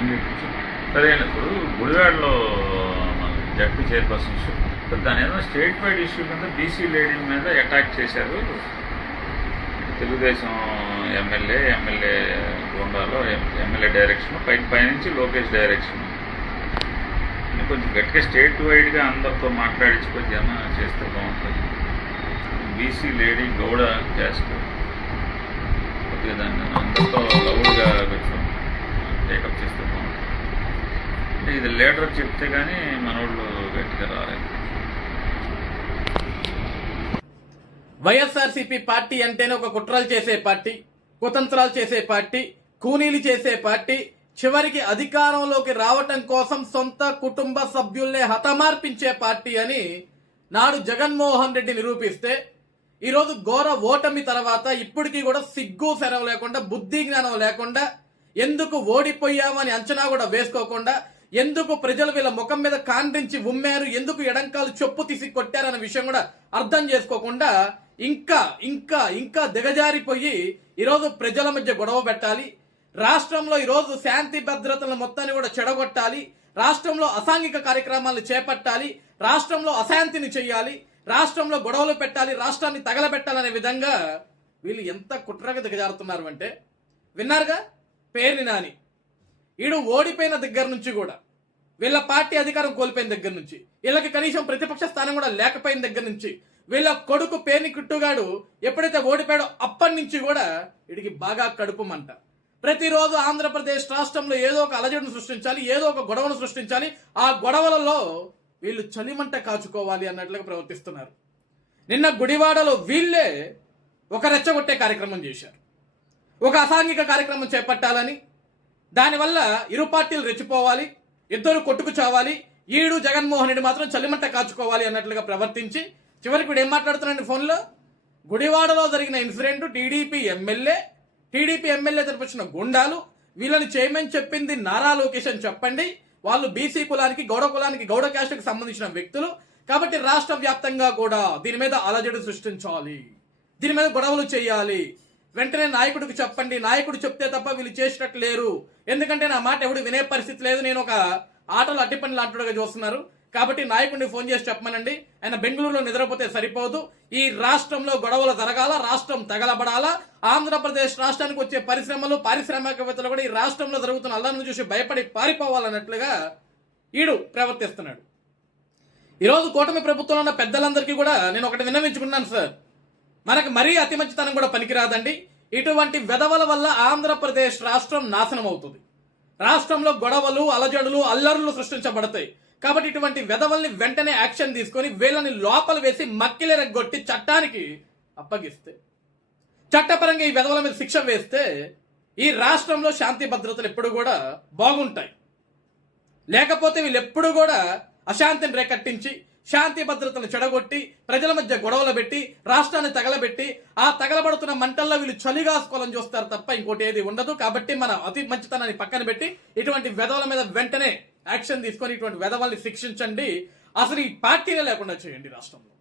అన్నిటి సరే. ఇప్పుడు గుడివాడలో జడ్పీ చైర్పర్సన్ ఇష్యూ, దాని ఏదైనా స్టేట్ వైడ్ ఇష్యూ కింద బీసీ లేడీ మీద అటాక్ చేశారు తెలుగుదేశం ఎమ్మెల్యే గోండాలో ఎమ్మెల్యే డైరెక్షన్ పైనుంచి లోకేష్ డైరెక్షన్. కొంచెం గట్టిగా స్టేట్ వైడ్గా అందరితో మాట్లాడించుకొని ఏమైనా చేస్తే బాగుంటుంది. బీసీ లేడీ గౌడ క్యాస్ట్ కొద్దిగా దాన్ని అందరితో లౌడ్గా కొంచెం టేకప్ చేస్తే బాగుంటుంది. అంటే ఇది లీడర్ చెప్తే కానీ మనోళ్ళు గట్టిగా రాలేదు. వైఎస్ఆర్సీపీ పార్టీ అంటేనే ఒక కుట్రలు చేసే పార్టీ, కుతంత్రాలు చేసే పార్టీ, కూనీలు చేసే పార్టీ, చివరికి అధికారంలోకి రావటం కోసం సొంత కుటుంబ సభ్యుల్నే హతమార్పించే పార్టీ అని నాడు జగన్మోహన్ రెడ్డి నిరూపిస్తే, ఈరోజు ఘోర ఓటమి తర్వాత ఇప్పటికీ కూడా సిగ్గు సెరవు లేకుండా, బుద్ధి జ్ఞానం లేకుండా, ఎందుకు ఓడిపోయామని అంచనా కూడా వేసుకోకుండా, ఎందుకు ప్రజలు వీళ్ళ ముఖం మీద కాండ్రించి ఉమ్మారు, ఎందుకు ఎడంకాలు చెప్పు తీసి కొట్టారన్న విషయం కూడా అర్థం చేసుకోకుండా ఇంకా ఇంకా ఇంకా దిగజారిపోయి ఈరోజు ప్రజల మధ్య గొడవ పెట్టాలి, రాష్ట్రంలో ఈరోజు శాంతి భద్రతల మొత్తాన్ని కూడా చెడగొట్టాలి, రాష్ట్రంలో అసాంఘిక కార్యక్రమాలు చేపట్టాలి, రాష్ట్రంలో అశాంతిని చెయ్యాలి, రాష్ట్రంలో గొడవలు పెట్టాలి, రాష్ట్రాన్ని తగలబెట్టాలనే విధంగా వీళ్ళు ఎంత కుట్రగా దిగజారుతున్నారు అంటే విన్నారుగా. పేర్ని నాని ఈడు ఓడిపోయిన దగ్గర నుంచి కూడా, వీళ్ళ పార్టీ అధికారం కోల్పోయిన దగ్గర నుంచి, వీళ్ళకి కనీసం ప్రతిపక్ష స్థానం కూడా లేకపోయిన దగ్గర నుంచి, వీళ్ళ కొడుకు పేర్ని కిట్టుగాడు ఎప్పుడైతే ఓడిపోయాడో అప్పటి నుంచి కూడా వీడికి బాగా కడుపు మంట. ప్రతిరోజు ఆంధ్రప్రదేశ్ రాష్ట్రంలో ఏదో ఒక అలజడిని సృష్టించాలి, ఏదో ఒక గొడవను సృష్టించాలి, ఆ గొడవలలో వీళ్ళు చలిమంట కాచుకోవాలి అన్నట్లుగా ప్రవర్తిస్తున్నారు. నిన్న గుడివాడలో వీళ్ళే ఒక రెచ్చగొట్టే కార్యక్రమం చేశారు, ఒక అసాంఘిక కార్యక్రమం చేపట్టాలని, దానివల్ల ఇరు పార్టీలు రెచ్చిపోవాలి, ఇద్దరు కొట్టుకు చావాలి, ఈడు జగన్మోహన్ రెడ్డి మాత్రం చలిమంట కాచుకోవాలి అన్నట్లుగా ప్రవర్తించి చివరికి వీడు ఏం మాట్లాడుతున్నాడు ఫోన్లో, గుడివాడలో జరిగిన ఇన్సిడెంట్ టీడీపీ ఎమ్మెల్యే తరపున గుండాలు వీళ్ళని చేయమని చెప్పింది నారా లోకేష్ అని చెప్పండి, వాళ్ళు బీసీ కులానికి గౌడ క్యాస్ట్కి సంబంధించిన వ్యక్తులు కాబట్టి రాష్ట్ర వ్యాప్తంగా కూడా దీని మీద అలజడి సృష్టించాలి, దీని మీద గొడవలు చేయాలి, వెంటనే నాయకుడికి చెప్పండి, నాయకుడు చెప్తే తప్ప వీళ్ళు చేసినట్టు లేరు, ఎందుకంటే నా మాట ఎవడు వినే పరిస్థితి లేదు, నేను ఒక ఆటలు అడ్డి పనులు అంటుడుగా చూస్తున్నారు కాబట్టి నాయకుడిని ఫోన్ చేసి చెప్పమనండి, ఆయన బెంగళూరులో నిద్రపోతే సరిపోదు, ఈ రాష్ట్రంలో గొడవలు జరగాల, రాష్ట్రం తగలబడాలా, ఆంధ్రప్రదేశ్ రాష్ట్రానికి వచ్చే పరిశ్రమలు పారిశ్రామికవేత్తలు కూడా ఈ రాష్ట్రంలో జరుగుతున్న అల్లర్లను చూసి భయపడి పారిపోవాలన్నట్లుగా ఈడు ప్రవర్తిస్తున్నాడు. ఈరోజు కూటమి ప్రభుత్వంలో ఉన్న పెద్దలందరికీ కూడా నేను ఒకటి విన్నవించుకున్నాను సార్, మనకు మరీ అతి మంచితనం కూడా పనికిరాదండి, ఇటువంటి వెధవల వల్ల ఆంధ్రప్రదేశ్ రాష్ట్రం నాశనం అవుతుంది, రాష్ట్రంలో గొడవలు అలజడులు అల్లర్లు సృష్టించబడతాయి కాబట్టి ఇటువంటి వెధవల్ని వెంటనే యాక్షన్ తీసుకొని వీళ్ళని లోపల వేసి మక్కిలెరగొట్టి చట్టానికి అప్పగిస్తే, చట్టపరంగా ఈ వెధవల మీద శిక్ష వేస్తే ఈ రాష్ట్రంలో శాంతి భద్రతలు ఎప్పుడు కూడా బాగుంటాయి, లేకపోతే వీళ్ళు ఎప్పుడు కూడా అశాంతిని రేకట్టించి శాంతి భద్రతను చెడగొట్టి ప్రజల మధ్య గొడవలు పెట్టి రాష్ట్రాన్ని తగలబెట్టి ఆ తగలబడుతున్న మంటల్లో వీళ్ళు చలిగాసుకోవాలని చూస్తారు తప్ప ఇంకోటి ఏది ఉండదు. కాబట్టి మన అతి మంచితనాన్ని పక్కన పెట్టి ఇటువంటి వెధవల మీద వెంటనే యాక్షన్ తీసుకొని ఇటువంటి వెధవల్ని శిక్షించండి, అసలు ఈ పార్టీనే లేకుండా చేయండి రాష్ట్రంలో.